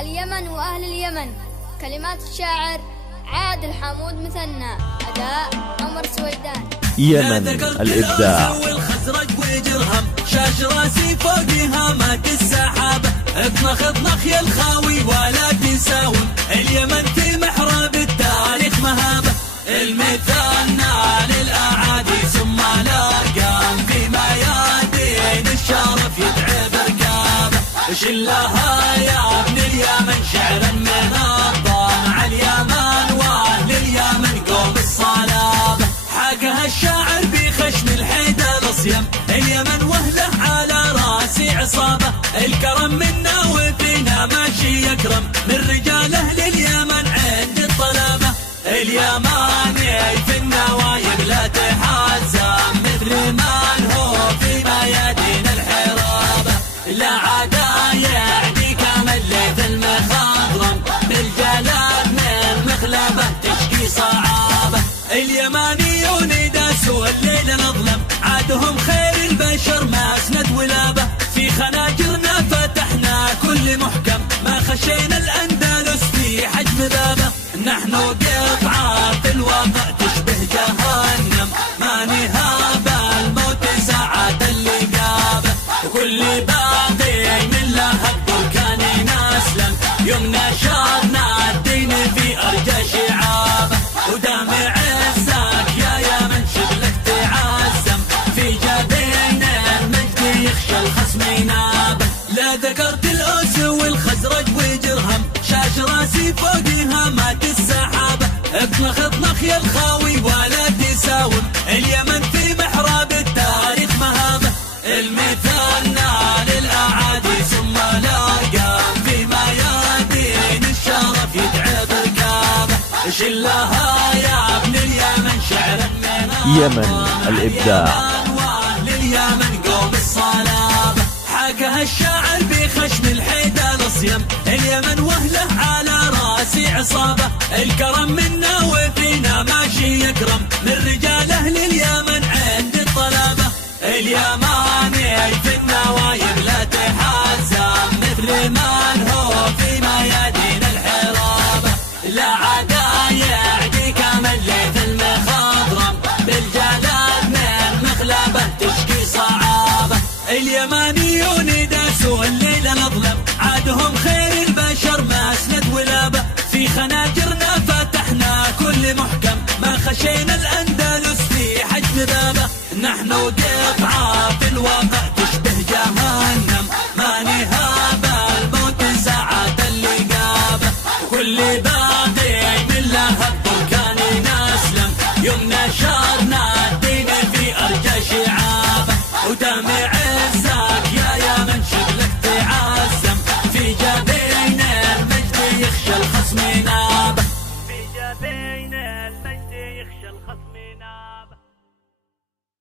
اليمن وأهل اليمن. كلمات الشاعر عادل حمود مثنى. أداء عمر سويدان. يمن الإبداع. والخزرج وجرهم شاش راسي فوق هامات السحابة. اطنخ اطنخ يا الخاوي ولا تساوم. اليمن في محراب التاريخ مهابة. المثنى للأعادي ثم الأرقام في ميادين الشرف يدعي برقابة. شلها يا ابن اليمن شعرا منظم على اليمن واهل اليمن قوم الصلابة. حكها الشاعر بخشم الحيدة الأصيم. اليمن وهله على راسي عصابة. الكرم منا وفينا ماشي يكرم. من رجال أهل اليمن عند الطلبة. اليماني في النوايب لا تحزم. مثل ما هو في ميادين الحرابة. لا عدا يعني كامل ليث المخضرم. بالجلال من مخلبة تشكي صعابة. اليمانيون داسوا الليل الأظلم. عادهم خير البشر ما أسند ولابة. في خناجرنا فتحنا كل محكم. ما خشينا الأندلس في حجم بابه. نحن قطعة في الوضع تشبه جهنم. ما نهاب الموت ساعة اللقابة. وكل باقي من لهب بركان نسلم. يوم نشرنا الدين في أرجى شعابه. ودام عزك يا يمن شغلك تعزم. في جبين المجد يخشى الخصم ينابه. لا ذكرت الأوس والخزرج وجرهم شاش راسي فوق هامات السحابة. اطنخ اطنخ يا الخاوي ولا تساوم. اليمن في محراب التاريخ مهابة. المثنى للأعادي ثم الأرقام في ميادين الشرف يدعي برقابة. شلها يا ابن اليمن شعرا من يمن الإبداع. واهل اليمن قوم الصلابة. حكها الشاعر بخشم الحيدة الأصيم. اليمن وهله على راسي عصابة. الكرم منا وفينا ماشي يكرم. من رجال أهل اليمن عند الطلبة. اليماني في النوايب لا تحزم. مثل ما هو في ميادين الحرابة. لا عدا يعدي كامل ليث المخضرم. بالجلال من مخلبة تشكي صعابة. اليمانيون داسوا الليل الأظلم. عادهم خير البشر ما أسند ولابة. في خناجرنا فتحنا كل محكم. ما خشينا الأندلس في حجم بابه. نحن قطعة في الواقع تشبه جهنم. ما نهاب الموت ساعة اللقابة. وكل باقي من لهب بركان نسلم. يوم نشرنا الدين في أرجى شعابة. ودام عزك يا يمن شغلك تعزم. في جبين المجد يخشى الخصم